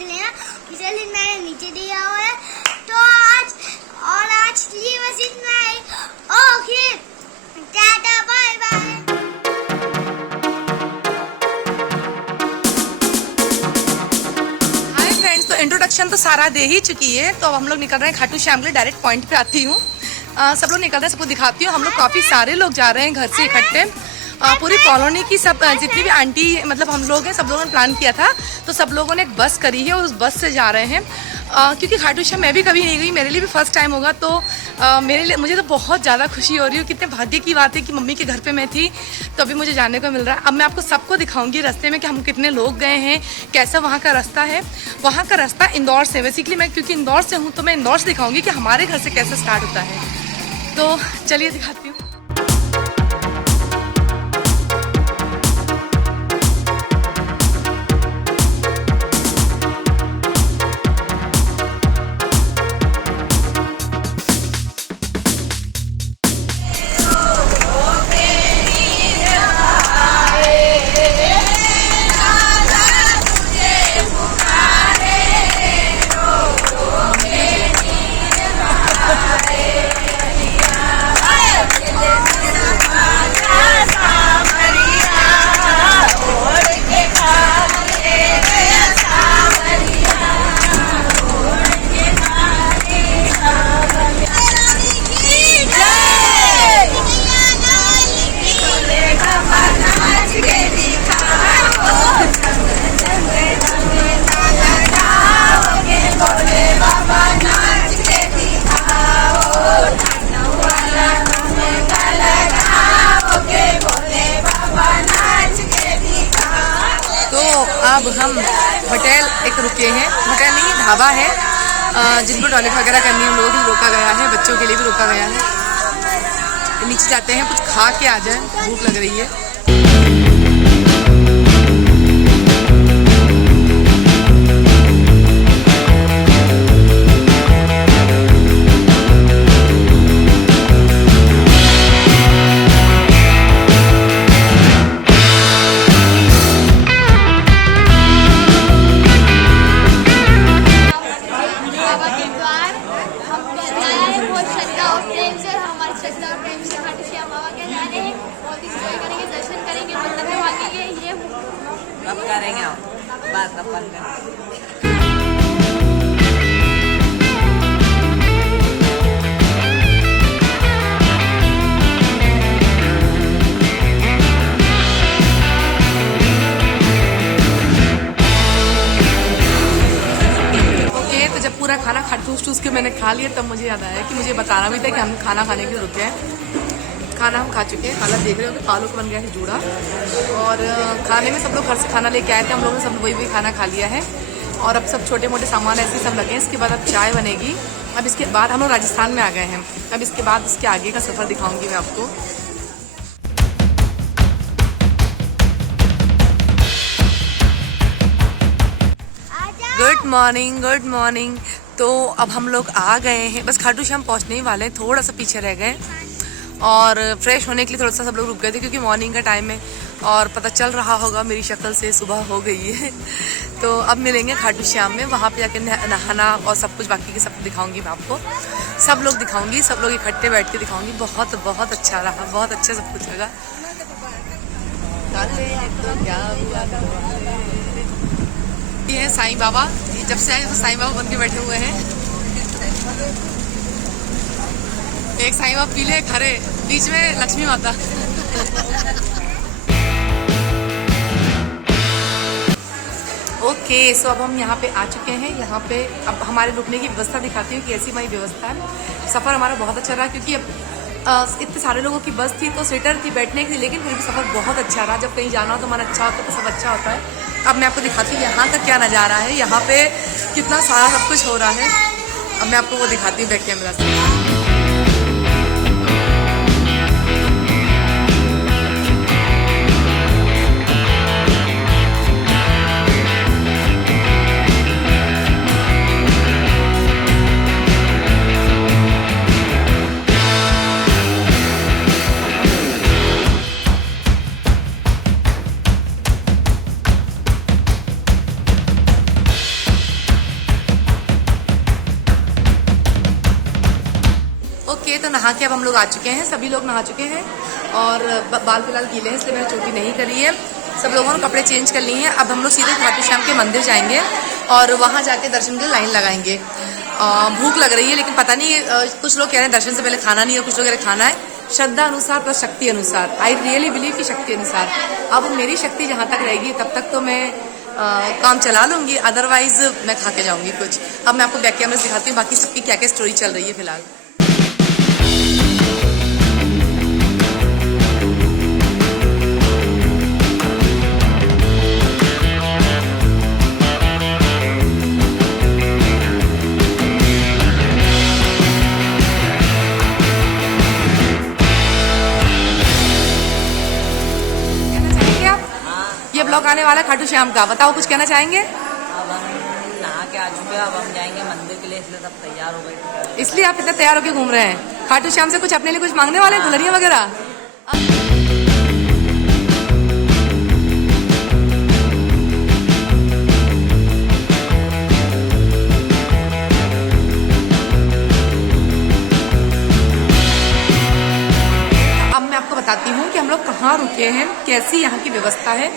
देख लेना, इसलिए मैंने नीचे दिया हुआ है। तो आज के लिए बस इतना ही। ओके, टाटा, बाय बाय। हाय फ्रेंड्स, तो इंट्रोडक्शन तो सारा दे ही चुकी है, तो अब हम लोग निकल रहे हैं खाटू श्याम के लिए। डायरेक्ट पॉइंट पे आती हूँ, सब लोग निकल रहे हैं, सबको दिखाती हूँ। हम लोग काफ़ी सारे लोग जा रहे हैं घर से इकट्ठे। पूरी कॉलोनी की सब जितनी भी आंटी मतलब हम लोग हैं, सब लोगों ने प्लान किया था, तो सब लोगों ने एक बस करी है और उस बस से जा रहे हैं। क्योंकि खाटू श्याम मैं भी कभी नहीं गई, मेरे लिए भी फर्स्ट टाइम होगा, तो मुझे तो बहुत ज़्यादा खुशी हो रही है। कितने भाग्य की बात है कि मम्मी के घर पे मैं थी, तो अभी मुझे जाने को मिल रहा है। अब मैं आपको सबको दिखाऊंगी रास्ते में कि हम कितने लोग गए हैं, कैसा वहाँ का रास्ता है। वहाँ का रास्ता इंदौर से, बेसिकली मैं क्योंकि इंदौर से हूँ, तो मैं इंदौर से दिखाऊंगी कि हमारे घर से कैसे स्टार्ट होता है। तो चलिए दिखाती हूँ। अब हम होटल एक रुके हैं, होटल नहीं ढाबा है, जिनको टॉयलेट वगैरह करनी है उन लोगों के लिए रोका गया है, बच्चों के लिए भी रोका गया है। नीचे जाते हैं, कुछ खा के आ जाएं, भूख लग रही है। अब करेंगे बात अपन पूरा खाना ठूस के मैंने खा लिया, तब मुझे याद आया कि मुझे बताना भी था कि हम खाना खाने के लिए रुके हैं। खाना हम खा चुके हैं, खाना देख रहे हो कि पालक बन गया है जूड़ा, और खाने में सब लोग घर से खाना लेके आए थे, हम लोगों ने सब वही खाना खा लिया है। और अब सब छोटे मोटे सामान ऐसे सब लगे हैं। इसके बाद अब चाय बनेगी। अब इसके बाद हम लोग राजस्थान में आ गए हैं। अब इसके बाद इसके आगे का सफ़र दिखाऊंगी मैं आपको। Good morning, good morning. तो अब हम लोग आ गए हैं, बस खाटू श्याम पहुँचने ही वाले हैं, थोड़ा सा पीछे रह गए। और फ्रेश होने के लिए थोड़ा सा सब लोग रुक गए थे क्योंकि मॉर्निंग का टाइम है, और पता चल रहा होगा मेरी शक्ल से सुबह हो गई है। तो अब मिलेंगे खाटू श्याम में, वहाँ पे जाकर नहाना और सब कुछ बाकी के सब दिखाऊंगी मैं आपको। सब लोग दिखाऊंगी, सब लोग इकट्ठे बैठ के दिखाऊंगी। बहुत बहुत अच्छा रहा, बहुत अच्छा सब कुछ लगा। ये है साईं बाबा, जब से आए तो साईं बाबा बन के बैठे हुए हैं। एक साईं बाबा पीले एक हरे, बीच में लक्ष्मी माता। ओके, सो अब हम यहाँ पे आ चुके हैं। यहाँ पे अब हमारे रुकने की व्यवस्था दिखाती हूँ कि ऐसी हमारी व्यवस्था है। सफ़र हमारा बहुत अच्छा रहा क्योंकि अब इतने सारे लोगों की बस थी, तो सीटर थी बैठने की, लेकिन फिर भी सफ़र बहुत अच्छा रहा। जब कहीं जाना हो तो मन अच्छा होता है, तो सब अच्छा होता है। अब मैं आपको दिखाती हूँ यहाँ का क्या नज़ारा है, यहाँ पे कितना सारा सब कुछ हो रहा है। अब मैं आपको वो दिखाती हूँ बैक कैमरा से। ओके, तो नहा के अब हम लोग आ चुके हैं, सभी लोग नहा चुके हैं और बाल फिलहाल गीले हैं इसलिए मैंने चोटी नहीं करी है। सब लोगों ने कपड़े चेंज कर लिए हैं। अब हम लोग सीधे खाटू श्याम के मंदिर जाएंगे और वहाँ जाके दर्शन के लाइन लगाएंगे। भूख लग रही है लेकिन पता नहीं, कुछ लोग कह रहे हैं दर्शन से पहले खाना नहीं है, कुछ लोग कह रहे खाना है। श्रद्धा अनुसार प्लस शक्ति अनुसार, आई रियली बिलीव की शक्ति अनुसार। अब मेरी शक्ति जहाँ तक रहेगी तब तक तो मैं काम चला लूँगी, अदरवाइज मैं खा के जाऊँगी कुछ। अब मैं आपको बैक कैमरे से दिखाती हूँ बाकी सबकी क्या क्या स्टोरी चल रही है फिलहाल। ये ब्लॉग आने वाला है खाटू श्याम का, बताओ कुछ कहना चाहेंगे? अब हम नहा के आ चुके हैं, अब हम जाएंगे मंदिर के लिए, इसलिए सब तैयार हो गए। इसलिए आप इतना तैयार होकर घूम रहे हैं? खाटू श्याम से कुछ अपने लिए कुछ मांगने वाले हैं, दुल्हनिया वगैरह? बताती हूँ कि हम लोग कहाँ रुके हैं, कैसी यहाँ की व्यवस्था है।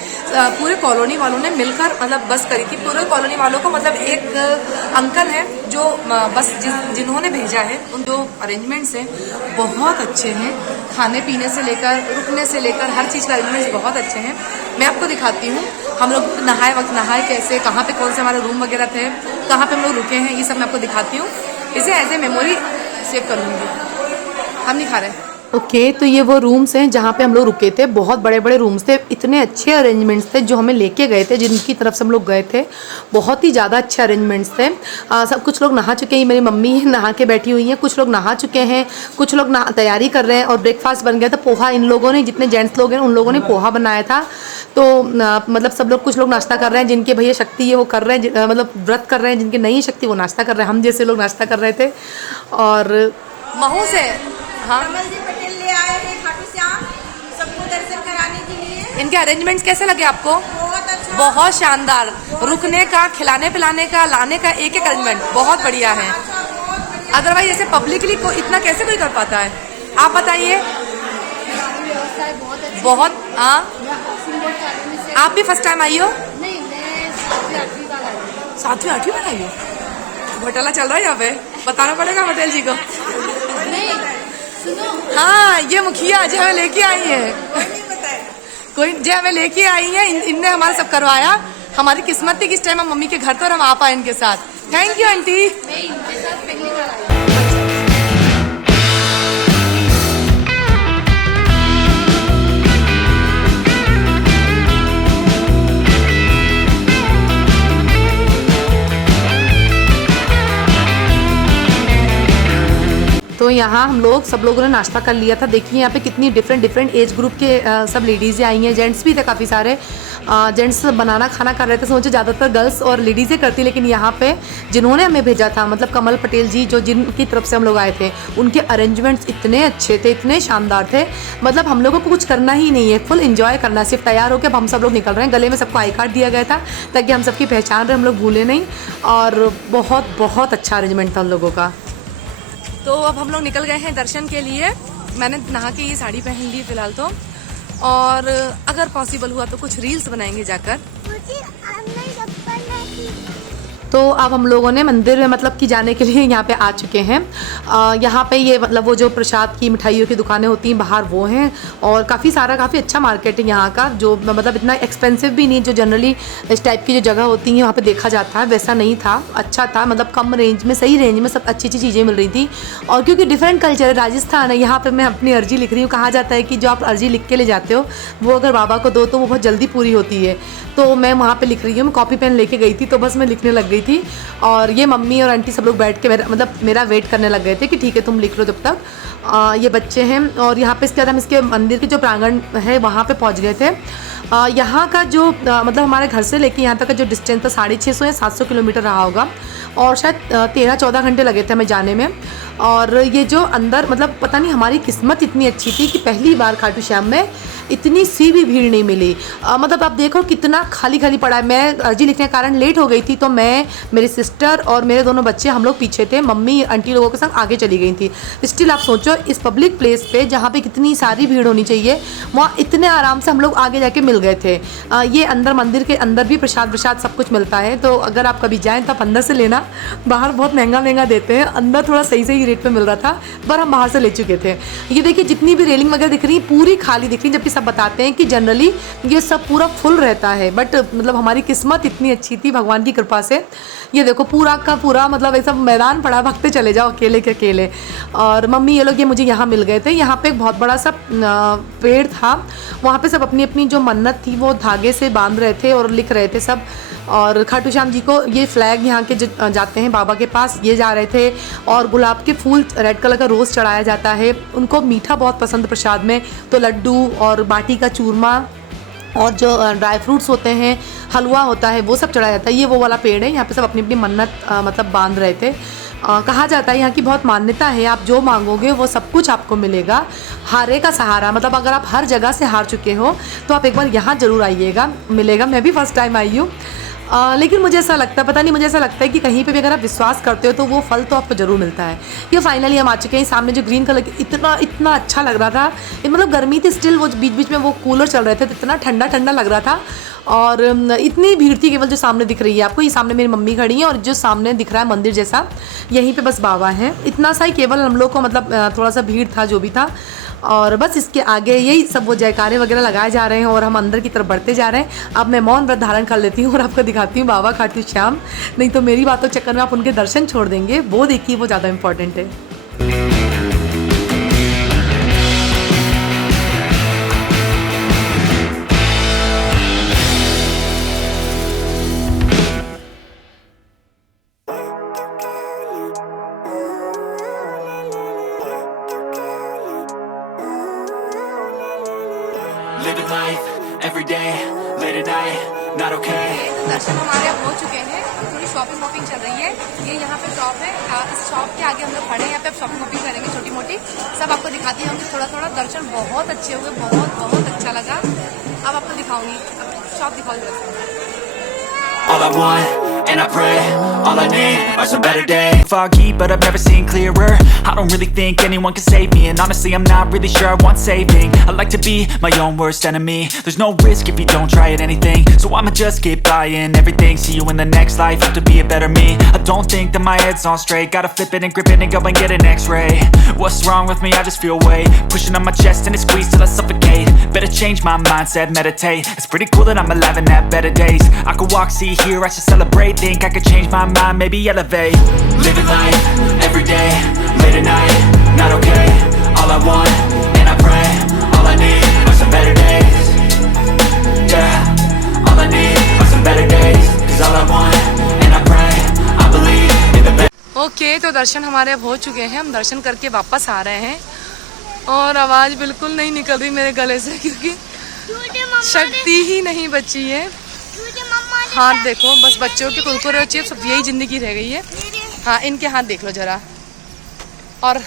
पूरे कॉलोनी वालों ने मिलकर मतलब बस करी थी। पूरे कॉलोनी वालों को मतलब एक अंकल है जो बस जिन्होंने भेजा है, उन जो अरेंजमेंट्स हैं बहुत अच्छे हैं। खाने पीने से लेकर रुकने से लेकर हर चीज़ का अरेंजमेंट्स बहुत अच्छे हैं। मैं आपको दिखाती हूँ हम लोग नहाए वक्त नहाए कैसे, कहाँ पे कौन से हमारे रूम वगैरह थे, कहाँ पे हम लोग रुके हैं, ये सब मैं आपको दिखाती हूँ। इसे एज ए मेमोरी सेव कर लूँगी। हम नहीं खा रहे। ओके, तो ये वो रूम्स हैं जहाँ पे हम लोग रुके थे। बहुत बड़े बड़े रूम्स थे, इतने अच्छे अरेंजमेंट्स थे जो हमें लेके गए थे, जिनकी तरफ से हम लोग गए थे। बहुत ही ज़्यादा अच्छे अरेंजमेंट्स थे। सब कुछ लोग नहा चुके हैं, मेरी मम्मी नहा के बैठी हुई हैं, कुछ लोग नहा चुके हैं, कुछ लोग तैयारी कर रहे हैं और ब्रेकफास्ट बन गया था। पोहा इन लोगों ने, जितने जेंट्स लोग हैं उन लोगों ने पोहा बनाया था। तो मतलब सब लोग, कुछ लोग नाश्ता कर रहे हैं, जिनके भैया शक्ति है वो कर रहे हैं, मतलब व्रत कर रहे हैं, जिनके नहीं शक्ति वो नाश्ता कर रहे हैं। हम जैसे लोग नाश्ता कर रहे थे। और महू से हाँ इनके अरेंजमेंट्स कैसे लगे आपको? बहुत अच्छा, बहुत शानदार। रुकने का, खिलाने पिलाने का, लाने का एक एक अरेंजमेंट बहुत बढ़िया है। अदरवाइज ऐसे पब्लिकली को इतना कैसे कोई कर पाता है? आप बताइए। बहुत हाँ, आप भी फर्स्ट टाइम आई हो? नहीं, मैं 7वीं 8वीं बार आई हो? घोटाला चल रहा है यहाँ पे, बताना पड़ेगा पटेल जी को। हाँ, ये मुखिया जो हमें लेके आई है, कोई जो हमें लेके आई है, इनने हमारा सब करवाया। हमारी किस्मत थी कि इस टाइम हम मम्मी के घर थे और हम आ पाए इनके साथ। Thank you aunty. मैं इनके साथ पहली बार आई। तो यहाँ हम लोग सब लोगों ने नाश्ता कर लिया था। देखिए यहाँ पे कितनी डिफरेंट एज ग्रुप के सब लेडीज़ें आई हैं, जेंट्स भी थे काफ़ी सारे। जेंट्स बनाना खाना कर रहे थे, सोचे ज़्यादातर गर्ल्स और लेडीज़ें करती, लेकिन यहाँ पे जिन्होंने हमें भेजा था, मतलब कमल पटेल जी जो जिनकी तरफ से हम लोग आए थे, उनके अरेंजमेंट्स इतने अच्छे थे, इतने शानदार थे। मतलब हम लोगों को कुछ करना ही नहीं है, फुल एंजॉय करना, सिर्फ तैयार होकर अब हम सब लोग निकल रहे हैं। गले में सबको आई कार्ड दिया गया था ताकि हम सबकी पहचान रहे, हम लोग भूले नहीं। और बहुत अच्छा अरेंजमेंट था उन लोगों का। तो अब हम लोग निकल गए हैं दर्शन के लिए। मैंने नहा के ये साड़ी पहन ली फिलहाल तो, और अगर पॉसिबल हुआ तो कुछ रील्स बनाएंगे जाकर। तो अब हम लोगों ने मंदिर में मतलब कि जाने के लिए यहाँ पे आ चुके हैं। यहाँ पे ये मतलब वो जो प्रसाद की मिठाइयों की दुकानें होती हैं बाहर वो हैं, और काफ़ी अच्छा मार्केट है यहाँ का, जो मतलब इतना एक्सपेंसिव भी नहीं, जो जनरली इस टाइप की जो जगह होती हैं वहाँ पे देखा जाता है वैसा नहीं था। अच्छा था, मतलब कम रेंज में, सही रेंज में सब अच्छी चीज़ें मिल रही थी। और क्योंकि डिफरेंट कल्चर है, राजस्थान है, यहाँ पर मैं अपनी अर्जी लिख रही हूँ। कहा जाता है कि जो आप अर्जी लिख के ले जाते हो वो अगर बाबा को दो तो वो बहुत जल्दी पूरी होती है। तो मैं वहाँ पे लिख रही हूँ, मैं कॉपी पेन लेके गई थी तो बस मैं लिखने लग गई थी। और ये मम्मी और आंटी सब लोग बैठ के मेरा वेट करने लग गए थे कि ठीक है तुम लिख लो जब तक। ये बच्चे हैं। और यहाँ पे इसके बाद हम इसके मंदिर के जो प्रांगण है वहाँ पे पहुँच गए थे। यहाँ का जो मतलब हमारे घर से लेके यहाँ तक का जो डिस्टेंस था 650 या 700 किलोमीटर रहा होगा, और शायद 13-14 घंटे लगे थे हमें जाने में। और ये जो अंदर मतलब पता नहीं हमारी किस्मत इतनी अच्छी थी कि पहली बार खाटू श्याम में इतनी सी भी भीड़ नहीं मिली। मतलब आप देखो कितना खाली खाली पड़ा है। मैं अर्जी लिखने के कारण लेट हो गई थी, तो मैं, मेरी सिस्टर और मेरे दोनों बच्चे हम लोग पीछे थे, मम्मी आंटी लोगों के संग आगे चली गई थी। स्टिल आप सोचो इस पब्लिक प्लेस पे जहाँ पे कितनी सारी भीड़ होनी चाहिए, वहाँ इतने आराम से हम लोग आगे जाके मिल गए थे। ये अंदर मंदिर के अंदर भी प्रसाद सब कुछ मिलता है, तो अगर आप कभी जाएँ तो आप अंदर से लेना। बाहर बहुत महंगा देते हैं, अंदर थोड़ा सही रेट पे मिल रहा था, पर हम बाहर से ले चुके थे। ये देखिए जितनी भी रेलिंग वगैरह दिख रही है पूरी खाली दिख रही है, जबकि सब बताते हैं कि जनरली ये सब पूरा फुल रहता है। बट मतलब हमारी किस्मत इतनी अच्छी थी भगवान की कृपा से। ये देखो पूरा का पूरा मतलब ऐसा मैदान पड़ा, भगते चले जाओ अकेले के अकेले। और मम्मी ये लोग ये मुझे यहाँ मिल गए थे। यहाँ पे एक बहुत बड़ा सा पेड़ था, वहाँ पे सब अपनी अपनी जो मन्नत थी वो धागे से बांध रहे थे और लिख रहे थे सब। और खाटू श्याम जी को ये फ्लैग यहाँ के जाते हैं बाबा के पास, ये जा रहे थे। और गुलाब के फूल, रेड कलर का रोज़ चढ़ाया जाता है। उनको मीठा बहुत पसंद प्रसाद में, तो लड्डू और बाटी का चूरमा और जो ड्राई फ्रूट्स होते हैं, हलवा होता है, वो सब चढ़ाया जाता है। ये वो वाला पेड़ है, यहाँ पे सब अपनी अपनी मन्नत मतलब बांध रहे थे। कहा जाता है यहाँ की बहुत मान्यता है, आप जो मांगोगे वो सब कुछ आपको मिलेगा। हारे का सहारा, मतलब अगर आप हर जगह से हार चुके हो तो आप एक बार यहाँ ज़रूर आइएगा, मिलेगा। मैं भी फर्स्ट टाइम आई हूँ। लेकिन मुझे ऐसा लगता है, पता नहीं मुझे ऐसा लगता है कि कहीं पे भी अगर आप विश्वास करते हो तो वो फल तो आपको ज़रूर मिलता है। ये फाइनली हम आ चुके हैं। सामने जो ग्रीन कलर इतना अच्छा लग रहा था, मतलब गर्मी थी स्टिल, वो बीच बीच में वो कूलर चल रहे थे, तो इतना ठंडा लग रहा था। और इतनी भीड़ थी। केवल जो सामने दिख रही है आपको, ये सामने मेरी मम्मी खड़ी है, और जो सामने दिख रहा है मंदिर जैसा, यहीं पे बस बाबा हैं। इतना सा ही केवल हम लोग को मतलब थोड़ा सा भीड़ था जो भी था। और बस इसके आगे यही सब वो जयकारे वगैरह लगाए जा रहे हैं और हम अंदर की तरफ बढ़ते जा रहे हैं। अब मैं मौन व्रत धारण कर लेती हूँ और आपको दिखाती हूँ बाबा खाटू श्याम। नहीं तो मेरी बातों के चक्कर में आप उनके दर्शन छोड़ देंगे। वो देखिए, वो ज़्यादा इम्पॉर्टेंट है। Living life every day, late at night, not okay. तो दर्शन हमारे अब हो चुके हैं। थोड़ी शॉपिंग चल रही है। ये यहाँ पे शॉप है, इस शॉप के आगे हम लोग खड़े हैं। यहाँ पे आप शॉपिंग करेंगे छोटी मोटी, सब आपको दिखाती हूँ। थोड़ा दर्शन बहुत अच्छे हुए, बहुत अच्छा लगा। अब आपको दिखाऊंगी, शॉप दिखाऊंगी। All I want, and I pray, all I need are some better days. Foggy, but I've never seen clearer. I don't really think anyone can save me, and honestly I'm not really sure I want saving. I like to be my own worst enemy. There's no risk if you don't try at anything, so I'ma just keep buying everything. See you in the next life, have to be a better me. I don't think that my head's on straight, gotta flip it and grip it and go and get an x-ray. What's wrong with me? I just feel weight pushing on my chest and it squeezes till I suffocate. Better change my mindset, meditate. It's pretty cool that I'm alive and have better days. I could walk, see, hear, I should celebrate. Think I could change my mind, maybe elevate. Living life, every day, late at night, not okay. All I want, and I pray, all I need are some better days. Yeah, all I need are some better days. Cause all I want, and I pray, I believe in the best. Okay, तो दर्शन हमारे अब हो चुके हैं। हम दर्शन करके वापस आ रहे हैं और आवाज़ बिल्कुल नहीं निकल रही मेरे गले से, क्योंकि शक्ति ही नहीं बची है। हाथ देखो, बस बच्चों के कुरकुरे और चिप्स, सब यही ज़िंदगी रह गई है। हाँ, इनके हाथ देख लो ज़रा। और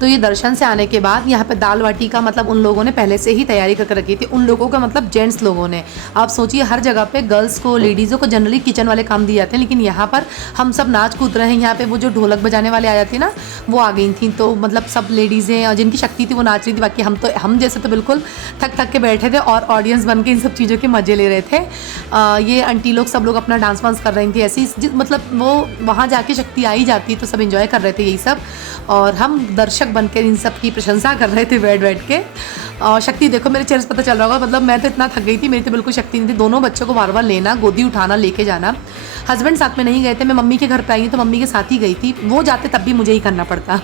तो ये दर्शन से आने के बाद यहाँ पे दाल बाटी का मतलब उन लोगों ने पहले से ही तैयारी करके रखी थी। उन लोगों का मतलब जेंट्स लोगों ने। आप सोचिए, हर जगह पे गर्ल्स को, लेडीज़ों को जनरली किचन वाले काम दिए जाते हैं, लेकिन यहाँ पर हम सब नाच कूद रहे हैं। यहाँ पे वो जो ढोलक बजाने वाले आ जाती ना, वो आ गई थी। तो मतलब सब लेडीज़ें जिनकी शक्ति थी वो नाच रही थी। बाकी हम जैसे तो बिल्कुल थक के बैठे थे और ऑडियंस बन के इन सब चीज़ों के मज़े ले रहे थे। ये आंटी लोग सब लोग अपना डांस वांस कर रही थी ऐसी, मतलब वो वहाँ जाके शक्ति आ ही जाती, तो सब इंजॉय कर रहे थे यही सब। और हम दर्शक बनकर इन सब की प्रशंसा कर रहे थे बैठ के। और शक्ति देखो, मेरे चेहरे से पता चल रहा होगा, मतलब मैं तो इतना थक गई थी, मेरी तो बिल्कुल शक्ति नहीं थी। दोनों बच्चों को बार लेना, गोदी उठाना, लेके जाना। हस्बैंड साथ में नहीं गए थे, मैं मम्मी के घर पे आई तो मम्मी के साथ ही गई थी। वो जाते तब भी मुझे ही करना पड़ता।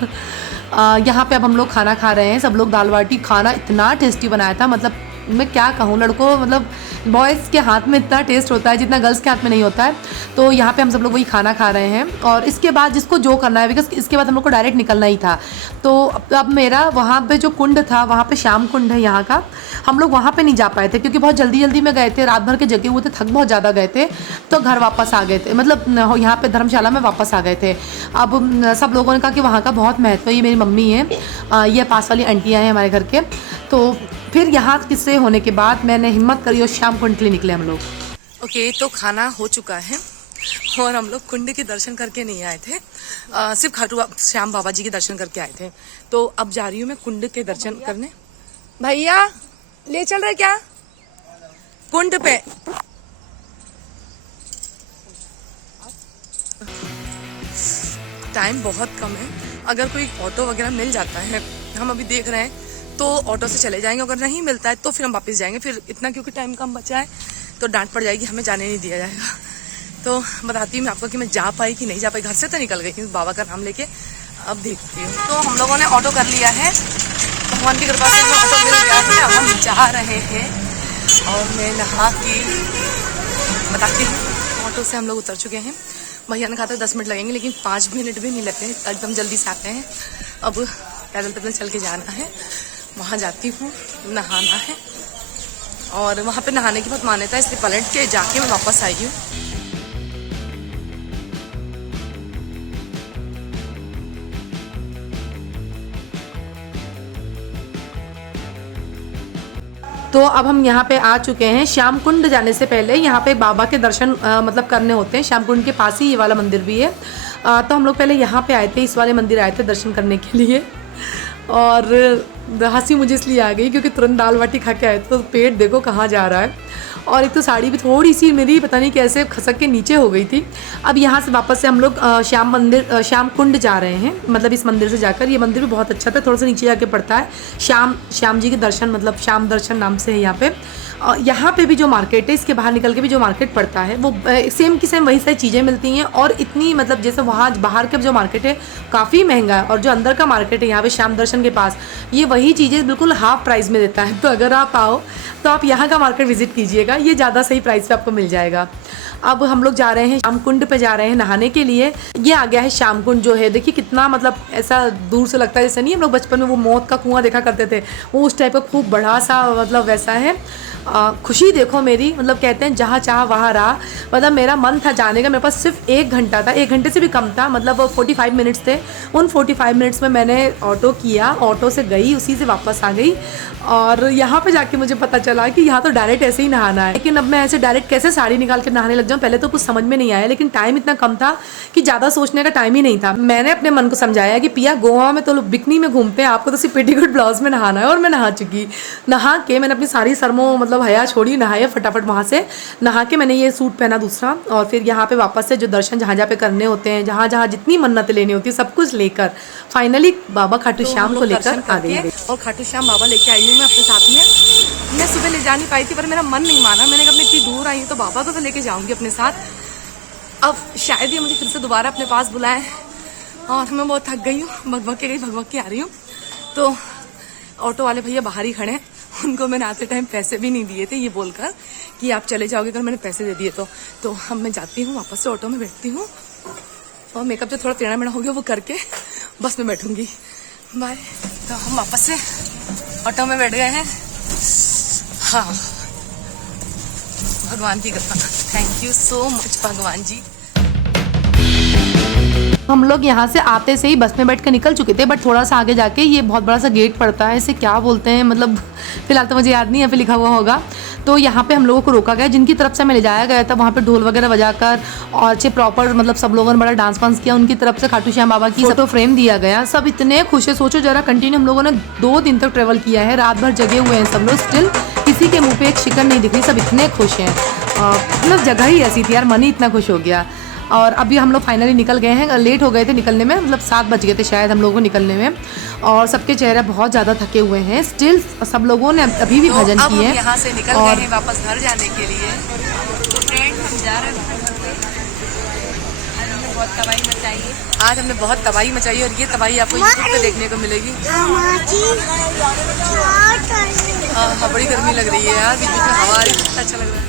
यहाँ पे अब हम लोग खाना खा रहे हैं। सब लोग दाल बाटी, खाना इतना टेस्टी बनाया था, मतलब मैं क्या कहूँ। लड़कों मतलब बॉयज़ के हाथ में इतना टेस्ट होता है जितना गर्ल्स के हाथ में नहीं होता है। तो यहाँ पे हम सब लोग वही खाना खा रहे हैं और इसके बाद जिसको जो करना है, बिकॉज इसके बाद हम लोग को डायरेक्ट निकलना ही था। तो अब मेरा वहाँ पे जो कुंड था, वहाँ पे श्याम कुंड है यहाँ का, हम लोग वहाँ पे नहीं जा पाए थे क्योंकि बहुत जल्दी जल्दी में गए थे, रात भर के जगे हुए थे, थक बहुत ज़्यादा गए थे, तो घर वापस आ गए थे, मतलब यहाँ पे धर्मशाला में वापस आ गए थे। अब सब लोगों ने कहा कि वहाँ का बहुत महत्व है, ये मेरी मम्मी है, ये पास वाली आंटियाँ हैं हमारे घर के। तो फिर यहाँ किस्से होने के बाद मैंने हिम्मत करी और श्याम कुंड के लिए निकले हम लोग। ओके, तो खाना हो चुका है और हम लोग कुंड के दर्शन करके नहीं आए थे, सिर्फ खाटू श्याम बाबा जी के दर्शन करके आए थे। तो अब जा रही हूँ मैं कुंड के दर्शन करने। भैया ले चल रहे क्या कुंड पे? टाइम बहुत कम है, अगर कोई ऑटो वगैरह मिल जाता है, हम अभी देख रहे हैं, तो ऑटो से चले जाएंगे, अगर नहीं मिलता है तो फिर हम वापस जाएंगे। फिर इतना क्योंकि टाइम कम बचा है तो डांट पड़ जाएगी, हमें जाने नहीं दिया जाएगा। तो बताती हूँ मैं आपको कि मैं जा पाई कि नहीं जा पाई। घर से तो निकल गई क्योंकि बाबा का नाम लेके, अब देखती हूँ। तो हम लोगों ने ऑटो कर लिया है, भगवान की कृपा से हमें ऑटो मिल गया है। अब हम जा रहे हैं और मैं नहा के बताती हूँ। ऑटो से हम लोग उतर चुके हैं। भैया ने कहा था 10 मिनट लगेंगे, लेकिन 5 मिनट भी नहीं लगते, एकदम जल्दी से आते हैं। अब पैदल पैदल चल के जाना है, वहाँ जाती हूँ, नहाना है और वहाँ पे नहाने की बहुत मान्यता है, इसलिए पलट के जाके मैं वापस आई हूँ। तो अब हम यहाँ पे आ चुके हैं। श्याम कुंड जाने से पहले यहाँ पे बाबा के दर्शन मतलब करने होते हैं। श्याम कुंड के पास ही ये वाला मंदिर भी है। तो हम लोग पहले यहाँ पे आए थे, इस वाले मंदिर आए थे दर्शन करने के लिए। और हंसी मुझे इसलिए आ गई क्योंकि तुरंत दाल बाटी खा के आए थे, तो पेट देखो कहाँ जा रहा है। और एक तो साड़ी भी थोड़ी सी मेरी पता नहीं कैसे खसक के नीचे हो गई थी। अब यहाँ से वापस से हम लोग श्याम कुंड जा रहे हैं, मतलब इस मंदिर से जाकर। ये मंदिर भी बहुत अच्छा था, थोड़ा सा नीचे जाके पड़ता है। श्याम जी के दर्शन, मतलब श्याम दर्शन नाम से है यहाँ पे। यहाँ पे भी जो मार्केट है, इसके बाहर निकल के भी जो मार्केट पड़ता है, वो सेम की सेम वही सारी चीज़ें मिलती हैं। और इतनी मतलब जैसे वहाँ बाहर का जो मार्केट है काफ़ी महंगा है, और जो अंदर का मार्केट है यहाँ पे श्याम दर्शन के पास, ये वही चीज़ें बिल्कुल हाफ प्राइस में देता है। तो अगर आप आओ तो आप यहाँ का मार्केट विजिट कीजिएगा, ये ज़्यादा सही प्राइस पे आपको मिल जाएगा। अब हम लोग जा रहे हैं श्याम कुंड पे, जा रहे हैं नहाने के लिए। ये आ गया है श्याम कुंड जो है, देखिए कितना मतलब ऐसा दूर से लगता है, जैसे नहीं हम लोग बचपन में वो मौत का कुआं देखा करते थे, वो उस टाइप का खूब बड़ा सा मतलब वैसा है। खुशी देखो मेरी, मतलब कहते हैं जहाँ चाह वहाँ रहा। मतलब मेरा मन था जाने का, मेरे पास सिर्फ 1 घंटा था, 1 घंटे से भी कम था, मतलब 45 मिनट्स थे। उन 45 मिनट्स में मैंने ऑटो किया, ऑटो से गई, उसी से वापस आ गई। और यहाँ पे जाके मुझे पता चला कि यहाँ तो डायरेक्ट ऐसे ही नहाना है। लेकिन अब मैं ऐसे डायरेक्ट कैसे साड़ी निकाल के नहाने लग जाऊँ, पहले तो कुछ समझ में नहीं आया, लेकिन टाइम इतना कम था कि ज़्यादा सोचने का टाइम ही नहीं था। मैंने अपने मन को समझाया कि पिया गोवा में तो लोग बिकनी में घूमते हैं, आपको तो सिर्फ पेटीकोट ब्लाउज में नहाना है। और मैं नहा चुकी, नहा के मैंने अपनी सारी सरमो मतलब हया छोड़ी, नहाया फटाफट। वहाँ से नहा के मैंने ये सूट पहना दूसरा, और फिर यहाँ पे वापस से जो दर्शन जहाँ जहाँ पे करने होते हैं, जहाँ जहाँ जितनी मन्नत लेनी होती है, सब कुछ लेकर फाइनली बाबा खाटू श्याम को लेकर आ गई। और खाटू श्याम बाबा लेके आई हूँ मैं अपने साथ में। मैं सुबह ले जा नहीं पाई थी, पर मेरा मन नहीं माना। मैंने कहा अपनी इतनी दूर आई हूँ तो बाबा को तो लेके जाऊंगी अपने साथ। अब शायद ये मुझे फिर से दोबारा अपने पास बुलाए, और मैं बहुत थक गई हूँ, भगभग के गई, भगभग के आ रही हूँ। तो ऑटो वाले भैया बाहर ही खड़े हैं, उनको मैंने आते टाइम पैसे भी नहीं दिए थे, ये बोलकर कि आप चले जाओगे अगर मैंने पैसे दे दिए तो अब मैं जाती हूँ, वापस से ऑटो में बैठती हूँ, और मेकअप जो थोड़ा टेढ़ा मेढ़ा हो गया वो करके बस में बैठूंगी। बाय। तो हम वापस से ऑटो में बैठ गए हैं। हाँ, भगवान की कृपा, थैंक यू सो मच भगवान जी। हम लोग यहाँ से आते से ही बस में बैठ कर निकल चुके थे, बट थोड़ा सा आगे जाके ये बहुत बड़ा सा गेट पड़ता है, इसे क्या बोलते हैं, मतलब फिलहाल तो मुझे याद नहीं है, फिर लिखा हुआ होगा। तो यहाँ पे हम लोगों को रोका गया, जिनकी तरफ से हमें ले जाया गया था, वहाँ पे ढोल वगैरह बजाकर और अच्छे प्रॉपर मतलब सब लोगों ने बड़ा डांस वांस किया। उनकी तरफ से खाटू श्याम बाबा की फोटो फ्रेम दिया गया। सब इतने खुश है, सोचो जरा, कंटिन्यू हम लोगों ने 2 दिन तक ट्रेवल किया है, रात भर जगे हुए हैं सब लोग, स्टिल किसी के मुँह पे एक शिकन नहीं दिख रही, सब इतने खुश हैं। मतलब जगह ही ऐसी थी यार, मन ही इतना खुश हो गया। और अभी हम लोग फाइनली निकल गए हैं, लेट हो गए थे निकलने में, मतलब 7 बज गए थे शायद हम लोगों को निकलने में, और सबके चेहरे बहुत ज़्यादा थके हुए हैं। स्टिल सब लोगों ने अभी भी भजन किए हैं। यहाँ से निकल गए हैं वापस घर जाने के लिए। तो फ्रेंड हम जा रहे हैं, आज हमने बहुत तबाही मचाई है। आज हमने बहुत तबाही मचाई, और ये तबाही आपको यूट्यूब पे देखने को मिलेगी। हाँ, बड़ी गर्मी लग रही है यार, बीच बीच में हवा आ रही है, कितना अच्छा लग रहा है।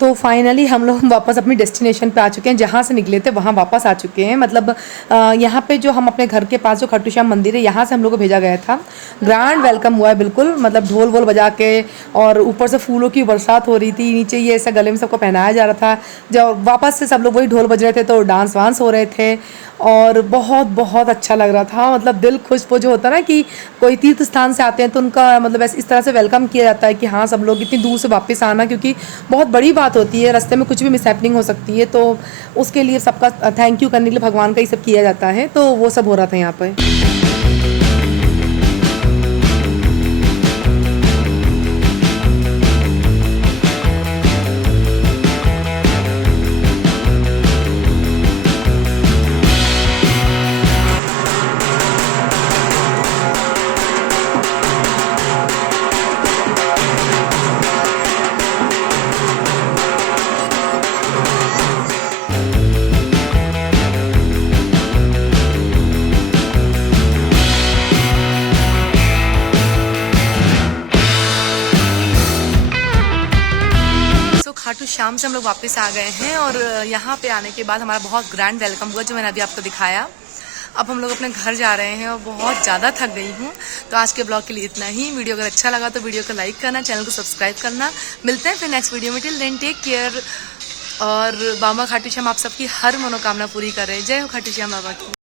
तो फाइनली हम लोग वापस अपनी डेस्टिनेशन पे आ चुके हैं, जहाँ से निकले थे वहाँ वापस आ चुके हैं। मतलब यहाँ पे जो हम अपने घर के पास जो खाटू श्याम मंदिर है, यहाँ से हम लोग को भेजा गया था। ग्रैंड वेलकम हुआ है बिल्कुल, मतलब ढोल वोल बजा के, और ऊपर से फूलों की बरसात हो रही थी, नीचे ये ऐसा गले में सबको पहनाया जा रहा था। जब वापस से सब लोग वही ढोल बज रहे थे तो डांस वांस हो रहे थे, और बहुत बहुत अच्छा लग रहा था। मतलब दिल खुश वो जो होता है ना कि कोई तीर्थ स्थान से आते हैं तो उनका मतलब इस तरह से वेलकम किया जाता है कि हाँ सब लोग इतनी दूर से वापस आना, क्योंकि बहुत बड़ी बात होती है, रास्ते में कुछ भी मिसहैपनिंग हो सकती है, तो उसके लिए सबका थैंक यू करने के लिए भगवान का ही सब किया जाता है। तो वो सब हो रहा था यहाँ पर। खाटू श्याम से हम लोग वापस आ गए हैं, और यहाँ पे आने के बाद हमारा बहुत ग्रैंड वेलकम हुआ, जो मैंने अभी आपको दिखाया। अब हम लोग अपने घर जा रहे हैं और बहुत ज़्यादा थक गई हूँ। तो आज के ब्लॉग के लिए इतना ही। वीडियो अगर अच्छा लगा तो वीडियो को लाइक करना, चैनल को सब्सक्राइब करना। मिलते हैं फिर नेक्स्ट वीडियो में। टिल देन टेक केयर, और बाबा खाटू श्याम आप सबकी हर मनोकामना पूरी कर रहे हैं। जय हो खाटू श्याम बाबा की।